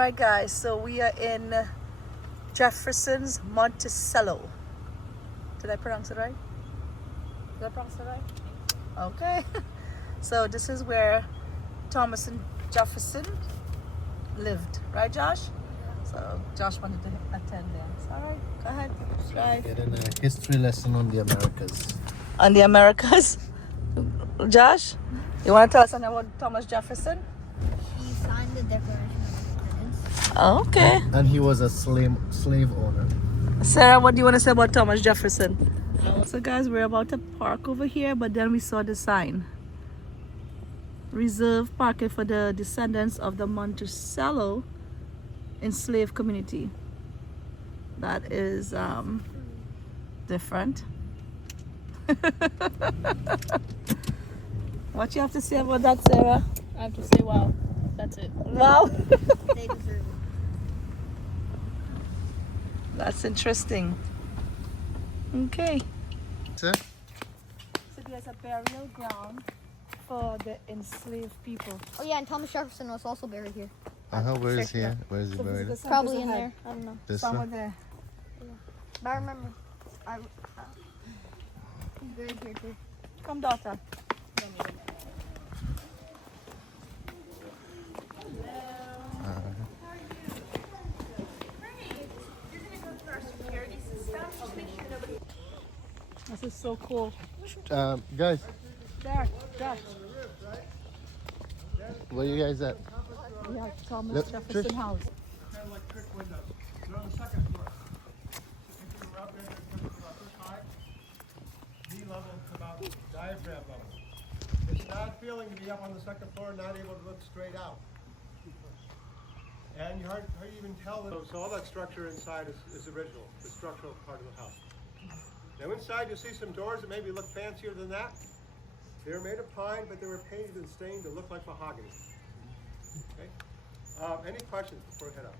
Alright guys, so we are in Jefferson's Monticello. Did I pronounce it right? Did I pronounce it right? Okay. So this is where Thomas and Jefferson lived, right Josh? So Josh wanted to attend there. So, alright, go ahead. Try. Getting a history lesson on the Americas. On the Americas? Josh, you want to tell us something about Thomas Jefferson? He signed the Declaration of Independence. Oh, okay. And he was a slave owner. Sarah, what do you want to say about Thomas Jefferson? So guys, we're about to park over here, but then we saw the sign. Reserve parking for the descendants of the Monticello enslaved community. That is different. What you have to say about that, Sarah? I have to say, wow. That's it. Wow. They deserve it. That's interesting. Okay. Sir? So there's a burial ground for the enslaved people. Oh yeah, and Thomas Jefferson was also buried here. Where is he? Where is he So buried? this is the Probably centers in ahead. there. I don't know. This Somewhere one? there. But I remember, he's buried here too. Come, daughter. This is so cool. Guys, There, Josh. where you guys at? We have Thomas Look, Jefferson Trish. house. Kind of like trick windows. They're on the second floor. If you were up there, it's about this high. Knee level to about diaphragm level. It's a bad feeling to be up on the second floor, not able to look straight out. And you hardly even tell them. So all that structure inside is original, the structural part of the house. Now inside you'll see some doors that maybe look fancier than that. They were made of pine, but they were painted and stained to look like mahogany. Okay? Any questions before we head up?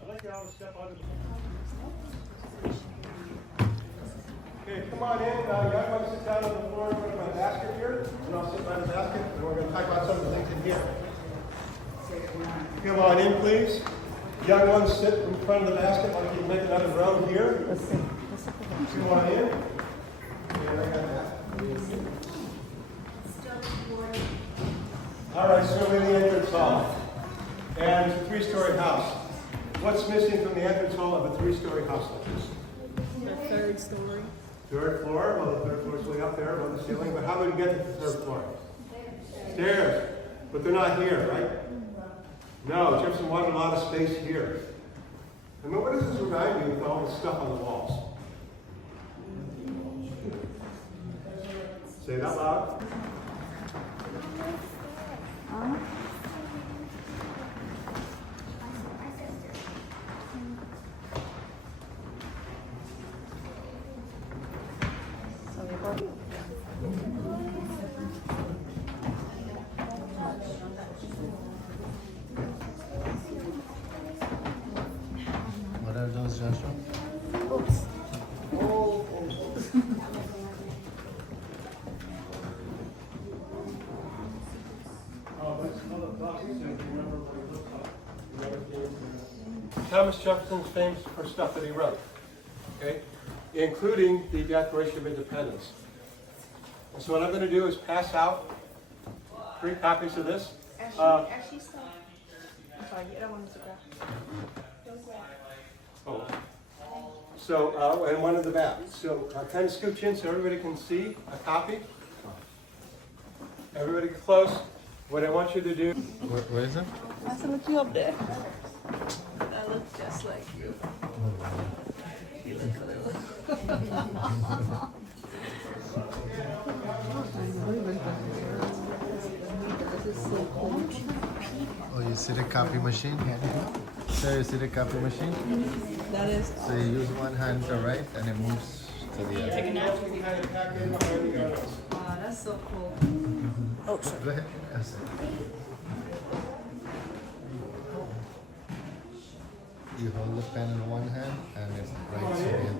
I'd like you all to step onto the... Okay, come on in. You guys want to sit down on the floor in front of my basket here, and I'll sit by the basket, and we're going to talk about some of the things in here. Come on in, please. Young ones, sit in front of the basket. Why don't you make another row here? Come on in. And I got that. All right, so we're in the entrance hall. And it's a three-story house. What's missing from the entrance hall of a three-story house like this? The third story. Third floor. Well, the third floor is way up there above the ceiling. But how would we get to the third floor? Stairs. But they're not here, right? No, Jefferson wanted a lot of space here. And then what does this remind me with all the stuff on the walls? Say it out loud. What are those, Joshua? Thomas Jefferson's famous for stuff that he wrote, okay, including the Declaration of Independence. And so what I'm going to do is pass out 3 copies of this. Ashley, stop. I'm sorry, you don't want to grab. Oh. So, and one in the back. So kind of scooch in so everybody can see a copy. Everybody close. What I want you to do. Where is it? I said, look you up there. I look just like you. You look a little. Oh, you see the copy machine? So you see the copy machine? That is. So you use one hand to write and it moves to the other. Wow, that's so cool. Oh, sorry. Go ahead. Yes, sir. You hold the pen in one hand and it writes to the other.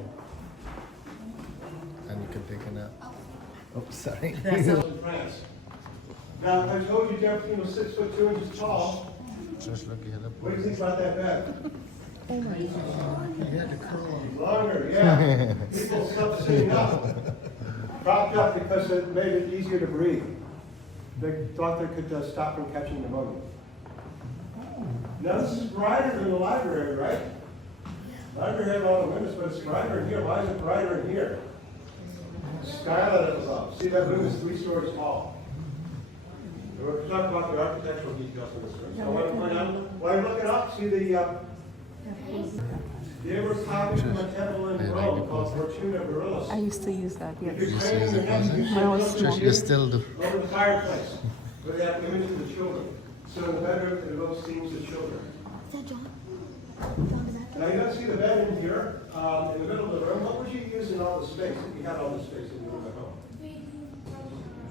And you can take a nap. Oh, sorry. France. Now, I told you Jefferson was 6'2" tall. Just look at the What do you think about that bed? Oh my god. You had to curl. Longer, yeah. People stopped sitting up. Propped up because it made it easier to breathe. They thought they could stop from catching pneumonia. Now this is brighter than the library, right? Library had all the windows, but it's brighter in here. Why is it brighter in here? Skylight up above. See, that room is 3 stories tall. We're talking about the architectural details in this room. So I want to point out, while you're looking up, see there was copies from a temple in Rome called Fortuna Gorillas. I used to use that, If yes. you're training your neck, you When I was should small. Just you still do. over the fireplace, where they have images of the children. So in the bedroom, there are those scenes of children. Is that John? John, is that Now you don't see the bed in here, in the middle of the room. What would you use in all the space if you had all the space in your room at home?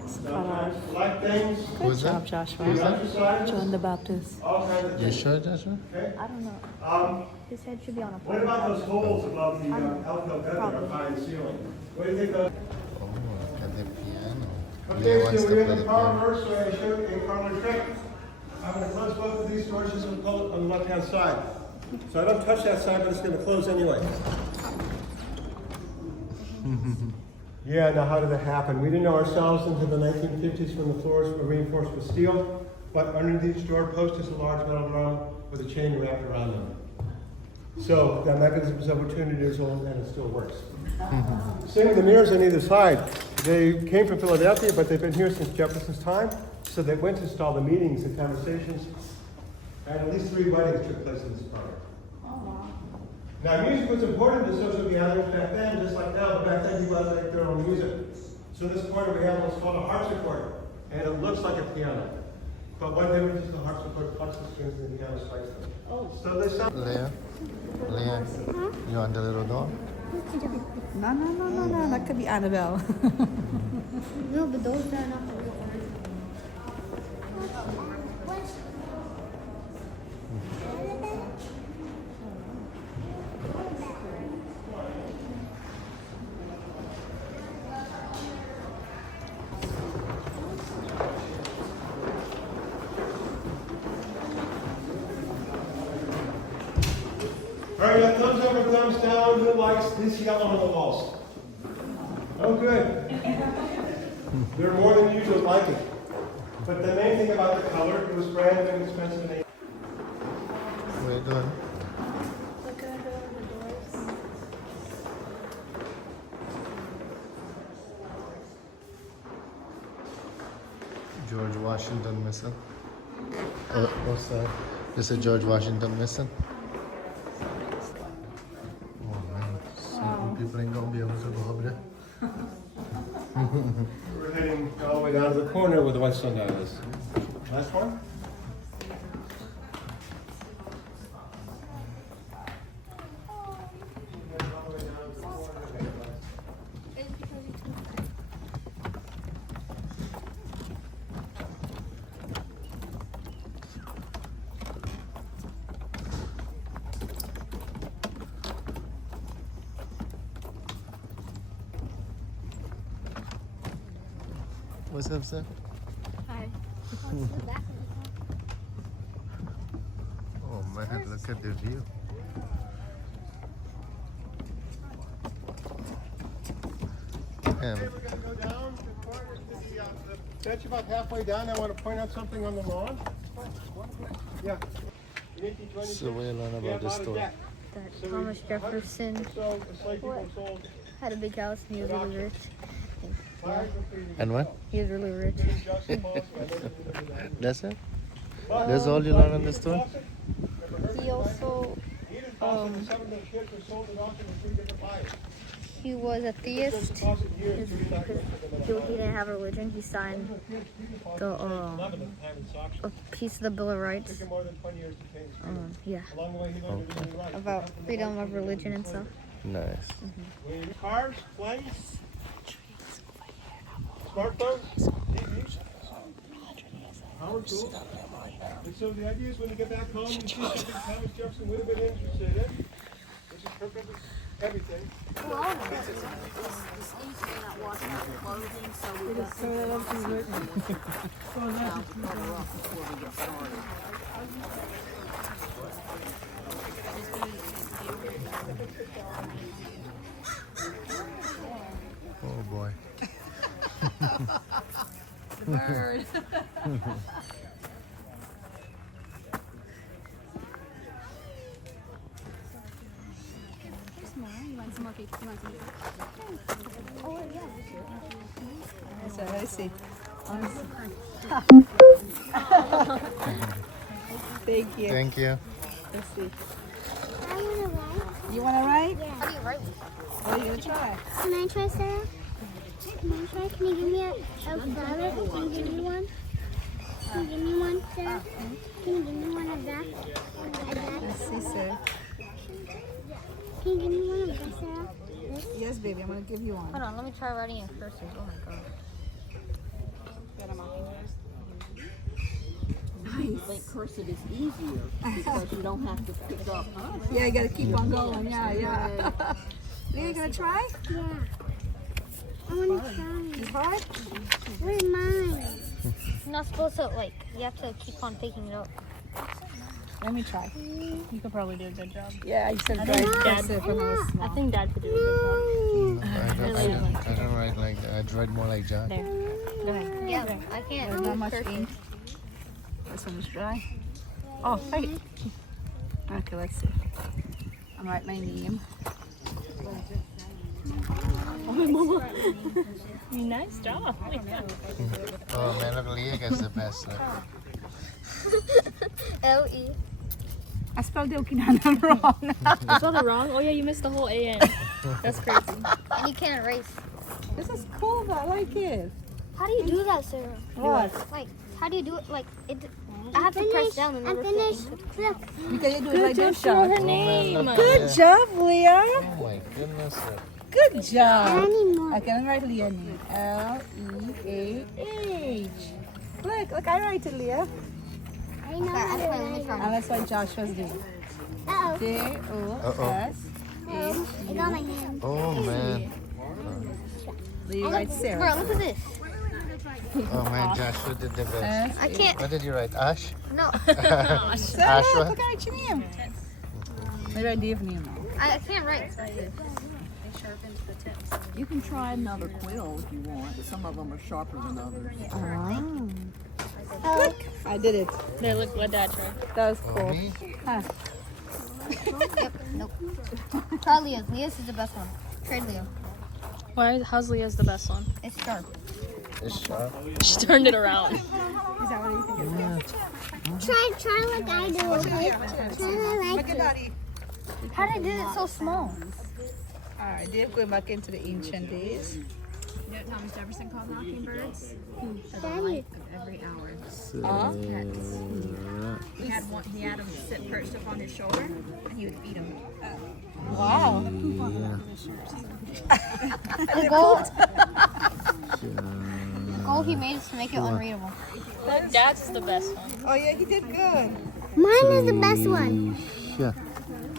Sometimes like things, Who's that? Joshua. Who's that? exercises, John the Baptist. all kinds of You things. sure, Joshua? Okay? I don't know. His head should be on a What about those holes above the alcove bed that are high in the ceiling? What do you think of? Oh, look at the piano. Leah Okay, wants so to we're play in the the piano. parlor, so I showed you a parlor trick. I'm going to close both of these doors just on the left-hand side. So I don't touch that side, but it's going to close anyway. Yeah, now how did that happen? We didn't know ourselves until the 1950s when the floors were reinforced with steel, but underneath each door post is a large metal drum with a chain wrapped around them. So that mechanism is over 200 years old and it still works. Same with the mirrors on either side. They came from Philadelphia, but they've been here since Jefferson's time. So they went to install the meetings and conversations, and at least 3 weddings took place in this parlor. Now, music was important to social gatherings back then, just like now, but back then people had to make their own music. So this corner we have what's called a harpsichord, and it looks like a piano. But one difference is the harpsichord plucks the strings and the piano strikes them. So they sound. Leah? Leah? You want the little door? No. That could be Annabelle. No, but those are not the real All right, now thumbs up or thumbs down. Who likes this yellow on the walls? Oh, good. There are more than usual like it. But the main thing about the color, it was brand new and expensive and What are you doing? George Washington missing. What's that? This is George Washington missing. Oh man, some people ain't gonna be able to go up there. we're heading all the way down to the corner where the white sundial is. Last one? What's up, sir? Hi. Oh man, look at the view. Damn. Okay, we're going to go down the corner to the bench about halfway down. I want to point out something on the lawn. Yeah. In 1826, So we'll learn we had about a this lot of story. debt. That Thomas Jefferson So enslaved people sold had a big house and he was really rich. fires and freezing. And what? He was really rich. Just cause by living in the That's it? That's all you learn in the story? He also, Edith Fawcett and 7 of the kids were sold at auction to 3 different buyers. he was a theist. Fawcett years, He didn't have a religion. He signed the a piece of the Bill of Rights. more than 20 years to change. Yeah, Along the way, he learned to read and write. about freedom of religion and stuff. Nice. Cars, planes, smartphones, TVs. Power tools. And so the idea is when you get back home, you see something Thomas Jefferson would have been interested in, which is perfect everything. Oh boy. The bird. So let's see. Thank you. Thank you. Let's see. I want to ride. You want to ride? Yeah. How do you write? What are you gonna try? Can I try, Sarah? Can I try? Can you give me a flower? Can you give me one? Can you give me one, Sarah? Can you give me one of that? Let's see, sir. Can you give me one of that, Sarah? Yes, baby. I'm gonna give you one. Hold on, let me try writing it first. Oh my god. Like cursive is easier because you don't have to pick up. Yeah, you gotta keep on going. Yeah, yeah. Leah, you gonna try? Yeah. I want to try. You try? Where's mine? You're not supposed to, like, you have to keep on picking it up. Let me try. You could probably do a good job. Yeah, you said I very think Dad- aggressive when I was I small. think Dad could do a good I don't write like that. I'd write more like John. job. There. Go ahead. Yeah, I can't. There's not much cursive. ink. This one is dry. Oh, right. Okay, let's see. I'll write my name. Nice job. Oh man, look, Leah gets the best. Look. L-E. I spelled the Okinawan wrong. You spelled it wrong? Oh yeah, you missed the whole A-N. That's crazy. And you can't erase. This is cool, though. I like it. How do you do that, Sarah? What? Like, how do you do it? Like, it. I have to press down in I order finished. for Look. Because you do it like this, her Sean. name. Good job, Leah. Oh my goodness. Look. Good job. I need more. I can write Leah name. L-E-A-H. Look, I write it, Leah. I know how to Let me write. try. And that's what Joshua's doing. Uh-oh. J-O-S-H. It got my hand. Oh man. Leah writes Bro, Sarah. look at this. Oh man, Joshua did the best. I can't. What did you write? Ash? No. Sarah, Ashwa? look, I write your name. I write Dave's name now. I can't write. You can try another quill if you want. Some of them are sharper than others. Look, I did it. There, look what Dad tried. That was Oh, cool. me? Huh. Yep. Nope. Try Leah's. Leah's is the best one. Trade Leo. Why? How's Leah's the best one? It's sharp. It's sharp. She turned it around. Is that what you think? Try like I do, okay? Try like Look at Daddy. How did I do it so small? Alright, Dave going back into the ancient days. You know what Thomas Jefferson called mockingbirds? Daddy. Of every hour. Huh? He had them sit perched up on his shoulder, and he would feed them. Wow. The goal. The goal he made is to make it unreadable. Dad's the best one. Oh yeah, he did good. Mine is the best one. Yeah.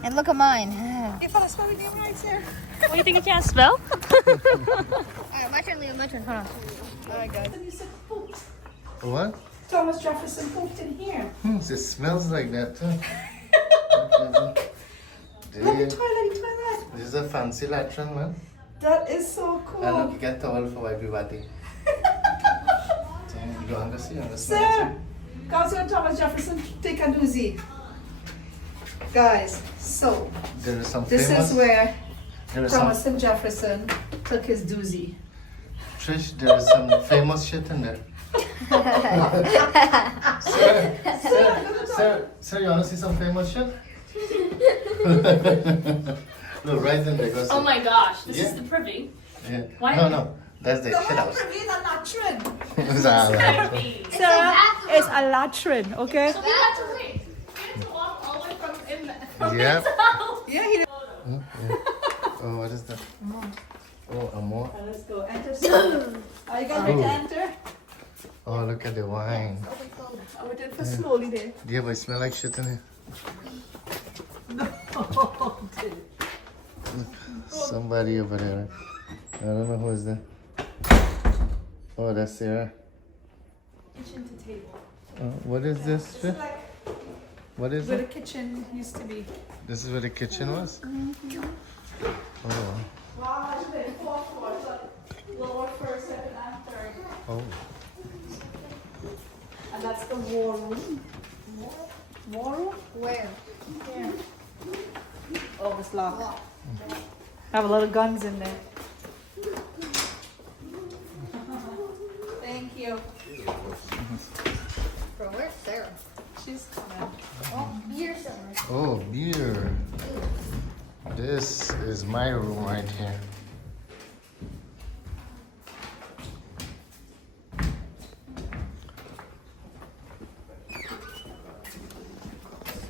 And look at mine. You found a spelling name right, Sarah? What, you think you can't spell? Alright, my turn, Leo. My turn. Hold on. Alright, guys. What? Thomas Jefferson pooped in here. It smells like that too. Toilet. This is a fancy latrine, man. That is so cool. And look, you get towel for everybody. So you understand? Sir, Councilor Thomas Jefferson, take a doozy. Guys, so There is some this famous. is where There is Thomas some. Jefferson took his doozy. Trish, there is some famous shit in there. Sir, you wanna see some famous shit? Look, right in there. Go see. Oh my gosh, this Yeah. is the privy. Yeah. Why- No, that's the shit house. It's a latrine. Sir, it's a latrine, okay? So we have to wait. We have to walk all the way from Yeah. Yeah, he did. Oh, what is that? Oh, amor. Let's go. Enter, sir. Are you guys ready to enter? Oh, look at the wine. We did for slowly there. Yeah, but it smell like shit in here. Somebody over there. I don't know who is that. Oh, that's Sarah. Kitchen to table. What is this shit? What is Where the it? kitchen used to be. This is where the kitchen was? Oh. Wow, actually, fourth floor. So lower, first, second, and third. Oh. And that's the war room. War room? Where? Oh, it's locked. Have a lot of guns in there. Thank you. Bro, where's Sarah? She's coming. Oh, beer somewhere. Oh, beer. This is my room right here.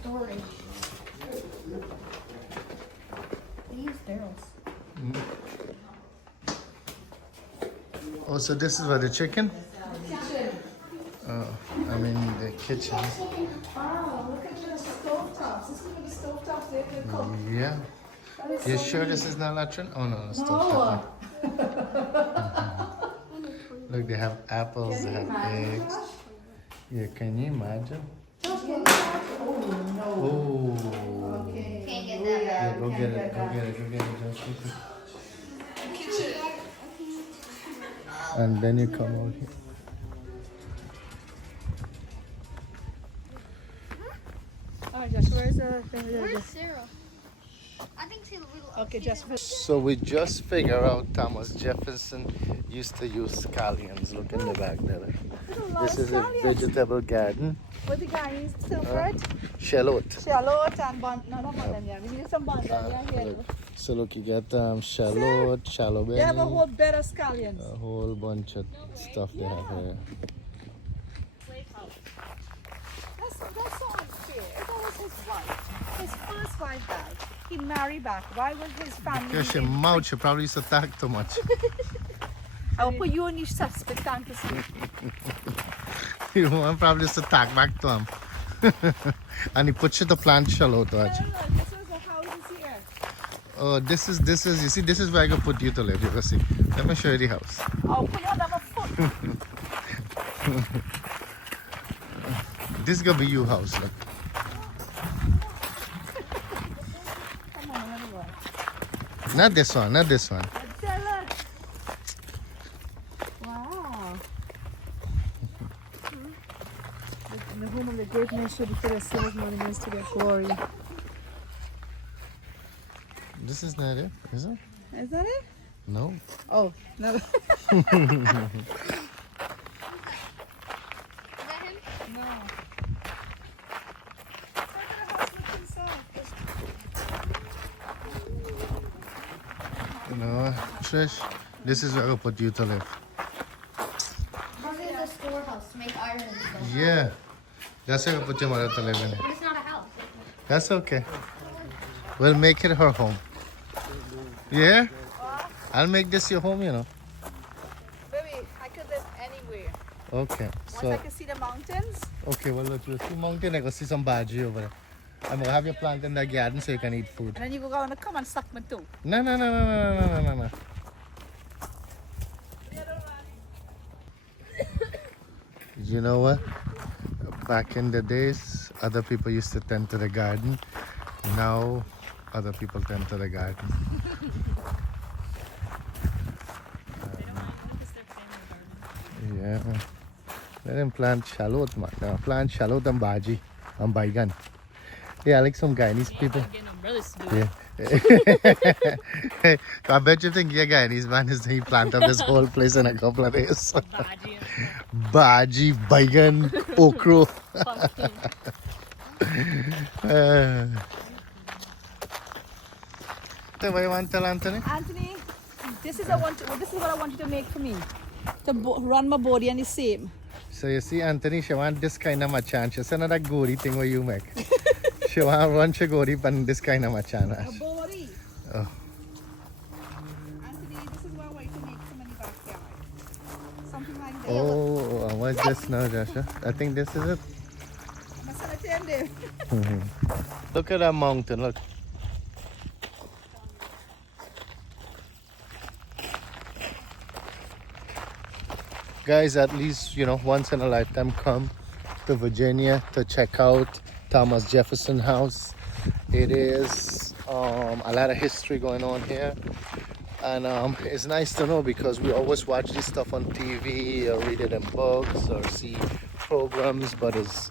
Storage. These barrels. Oh, so this is where the chicken? Oh, I mean the kitchen. Wow, look at the stovetops. This is where the stovetops they could cook. Yeah. You sure this is not latrine? Oh no, it's stovetop. Look, they have apples, they have eggs. Yeah, can you imagine? Oh. Can't get that back. Yeah, go get it, go get it, go get it. Just keep it. And then you come out here. Alright, Josh, where's the thing? Where's Sarah? I think she's a little Okay, just So we just figured out Thomas Jefferson used to use scallions. Look in the back there. This is a vegetable garden. what the guy is still for it? Shallot. Shallot and not bandanya. We need some bandanya here. Look. So look, you get shallot, shallow They have a belly, whole bed of scallions. a whole bunch of stuff they have here. That's so unfair. If that was his wife, his first wife died. He married back. Why was his family? Because your mouth, she probably used to talk too much. I will put you on your suspect time to see. You want probably used to talk back to him. And he put you to plant shallot, watch. This was the house here. Oh, this is, you see, this is where I could put you to live. You can see. Let me show you the house. I'll put you on a foot. This is gonna be your house, look. Come on, let me go. Not this one, not this one. Wow. In the home of the great nation, for the silver monuments to their glory. This is not it, is it? Is that it? No. Oh, no. Is that him? No. No, Trish, this is where I put you to live. Probably the storehouse to make iron and stuff. Yeah, that's where I put your mother to live in. But it's not a house. That's okay. We'll make it her home. Yeah? I'll make this your home, you know. Baby, I could live anywhere. Okay, Once I so, can see the mountains. okay, well, look, we'll see mountain. I go see some bhaji over there. I'm gonna have you plant in the garden so you can eat food. And then you go down and come and suck me too. No, no, no, no, no, no, no, no, no. You know what? Back in the days, other people used to tend to the garden. Now, other people tend to the garden. Yeah. Let them plant shallot, man. Plant shallot and bhaji and baigan. Yeah, I like some Guyanese people. Yeah. I bet you think you're Guyanese man is he plant up this whole place in a couple of days. Bhaji, baigan, okra. So what you want to tell Anthony? Anthony, this is what I want you to make for me. To run my body and the same. So you see, Anthony, she want this kind of machan. She said not that gori thing what you make. She want run she gori pan this kind of machan. A body. Oh. Anthony, this is what I want you to make for me in the backyard. Something like that. Oh, what's this now, Joshua? I think this is it. I'm gonna tell them. Look at that mountain, look. Guys, at least, you know, once in a lifetime come to Virginia to check out Thomas Jefferson house. It is a lot of history going on here. And it's nice to know because we always watch this stuff on TV or read it in books or see programs, but it's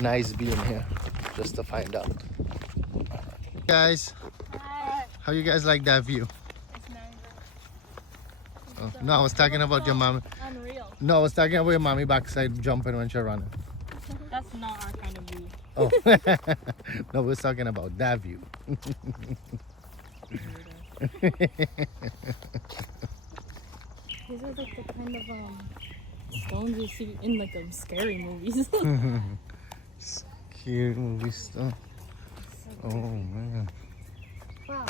nice being here just to find out. Guys, how you guys like that view? Oh, no, I was talking about your mom. Unreal. No, I was talking about your mommy backside jumping when she's running. That's not our kind of view. Oh, no, we're talking about that view. These are like the kind of stones you see in like scary movies. Scary movie stuff. Oh man. Wow.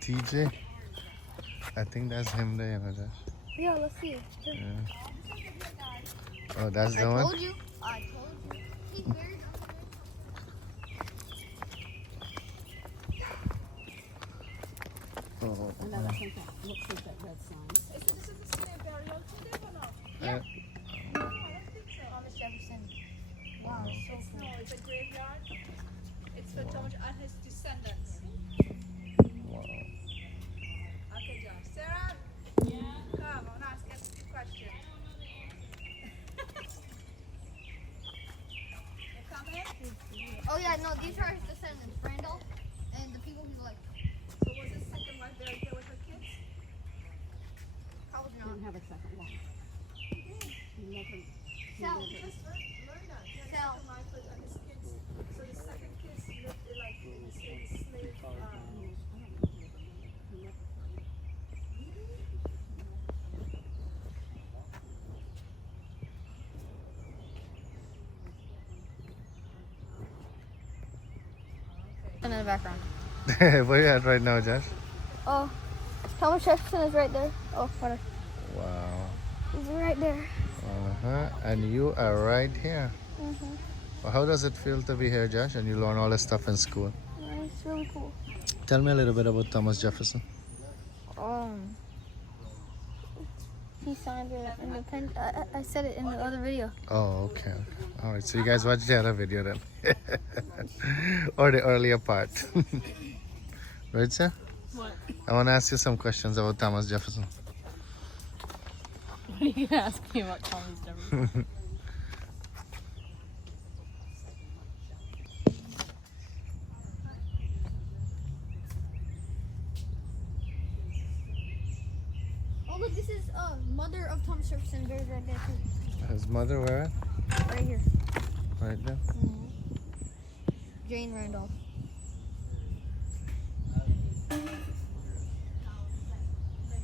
TJ. I think that's him there, you know, Josh. Yeah, let's see. Yeah. Oh, that's the I one? told you. I told you. He's buried Oh, Another thing that looks like that red sign. Thomas Jefferson. Wow, so cool. It's a graveyard. It's for Thomas and his descendants. wow. Okay, Josh. Sarah? Yeah? Come, I want to ask you a question. You coming? Oh yeah, no, these are his descendants, Randolph, and the people who like. So was his second wife buried here with her kids? Probably He not. didn't have a second wife. He never. Sal. Just learn that. He had a Sal. second wife and his kids. So the second kids lived in like in the slave. In the background. Where you at right now, Josh? Oh, Thomas Jefferson is right there. Oh, what? Wow. He's right there. Uh-huh. And you are right here. Well, how does it feel to be here, Josh? And you learn all this stuff in school. It's really cool. Tell me a little bit about Thomas Jefferson. He signed the independence. I said it in the other video. Oh, okay. All right. So you guys watched the other video then, or the earlier part, right, sir? What? I want to ask you some questions about Thomas Jefferson. What are you gonna ask me about Thomas Jefferson? Oh look, this is mother of Thomas Jefferson. Buried right there too. His mother, where? Right here. Right there. Jane Randolph.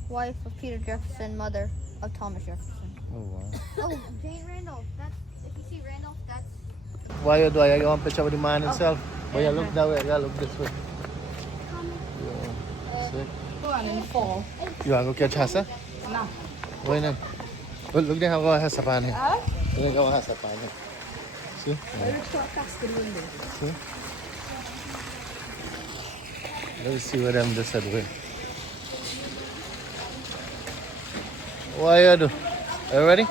Wife of Peter Jefferson, mother of Thomas Jefferson. Oh wow. Oh, Jane Randolph. That's if you see Randolph, that's. Why you do? You want a picture with the man himself? But you look that way. You look this way. Yeah. See? Go on and fall. You want to go catch Hassa? No. Why not? Look there how Hassa pan here. Look how Hassa pan here. See? See? Let's see what them just said. Wait. What you do? Are you ready?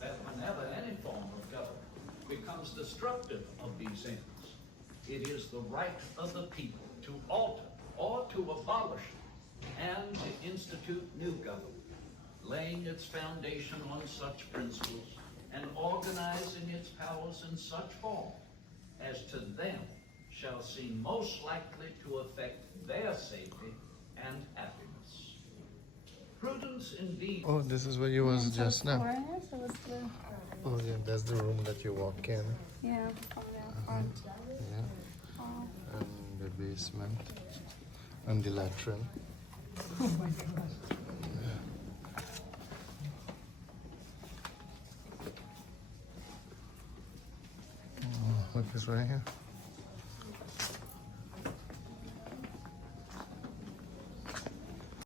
That whenever any form of government becomes destructive of these ends, it is the right of the people to alter or to abolish and to institute new government, laying its foundation on such principles and organizing its powers in such form as to them shall seem most likely to affect their safety and happiness. Prudence indeed. Oh, this is where you was just now. Oh yeah, that's the room that you walk in. Yeah, from there front. Yeah. And the basement. And the latrine. Oh my gosh. Look, this right here.